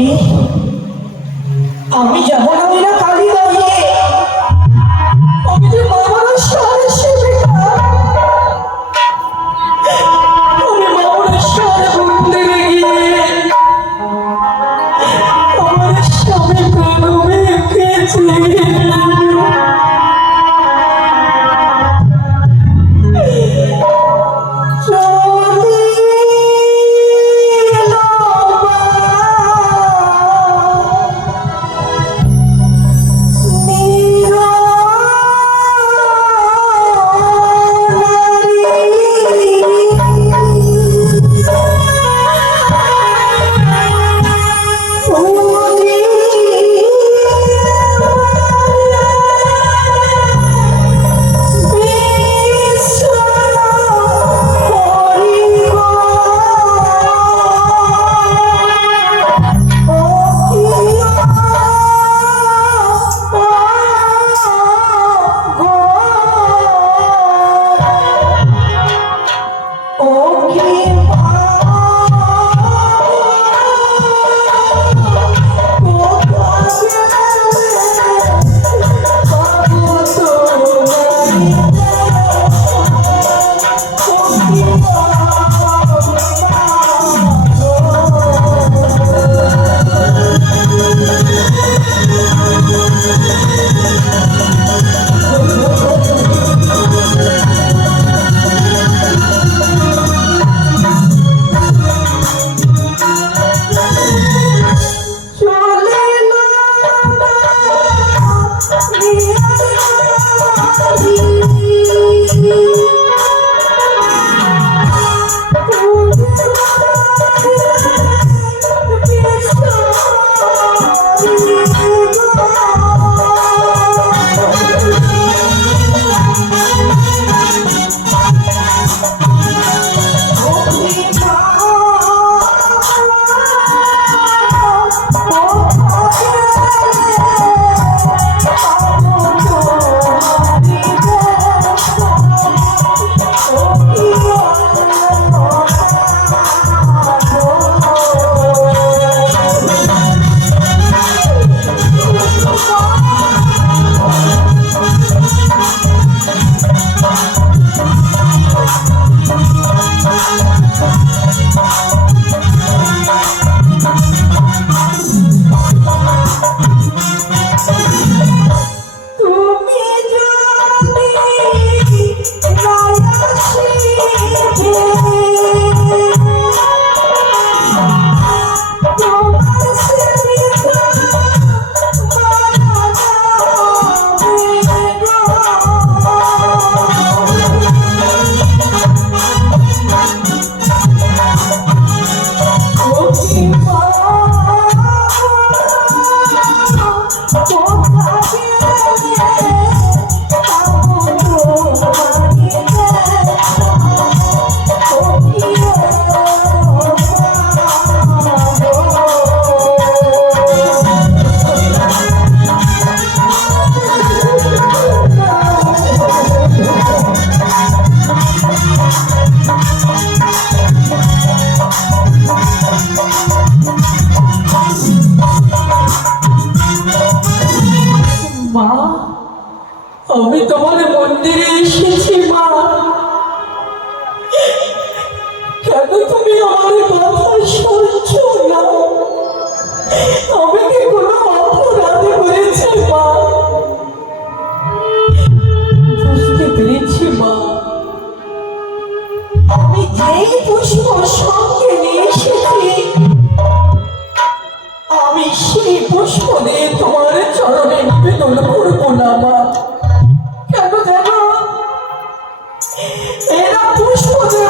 আমি আমি যাব পুষ্প দেব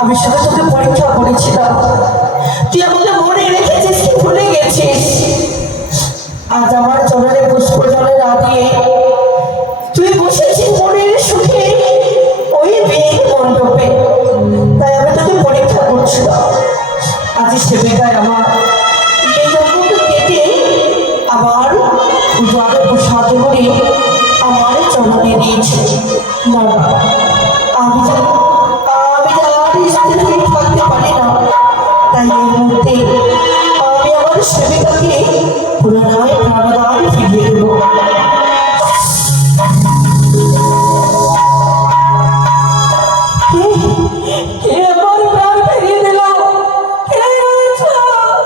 আমি শুধু তোকে পরীক্ষা করেছিলাম তুই আমাকে মনে রেখেছিস কি ভুলে গেছিস? আজ আমার চরণে পুষ্প জলে না দিয়ে তুই বসেছিস মনের সুখে ওই বিয়ে মণ্ডপে। তাই আমি তোকে পরীক্ষা করছিলাম। আজ সেবিকায় আমার।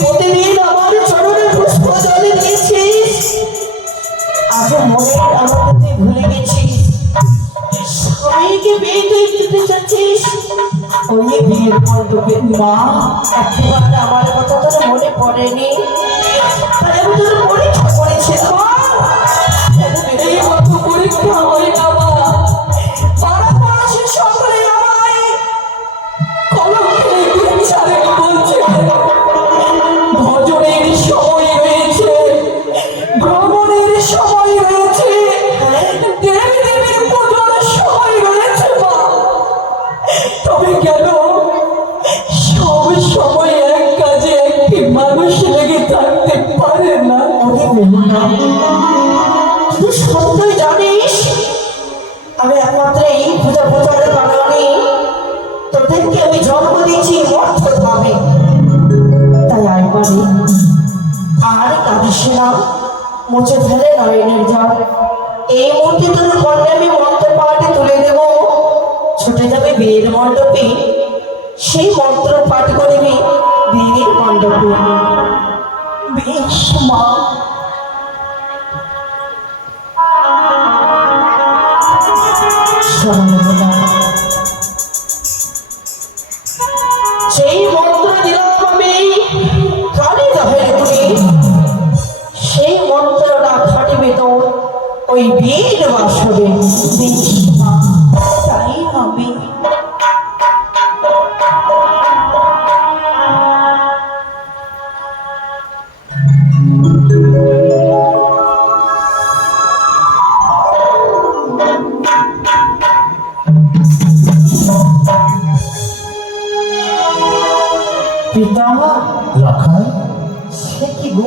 প্রতিদিন মনে আমাকে ভুলে গেছিস। স্বামীকে বিয়ে তুই দিতে চাচ্ছিস? ওই বিয়ের মণ্ডপে মা একেবারে আমার কথা মনে পড়েনি। তাই তুই সত্যই জানিস? আমি একমাত্র এই পূজা পূজার কারণে তোদেরকে আমি জন্ম দিয়েছি আর কাঁদিস না, মুছে ফেলে নয়নের জল। এই মুহূর্তে তোর কন্যা আমি মন্ত্র পাঠে তুলে দেব। ছুটে যাবে বিয়ের মণ্ডপে, সেই মন্ত্র পাঠ করবি বিয়ের মণ্ডপে। বেশ মা বেশ মা তাই হবে পিতা লক্ষণ সে কি গো?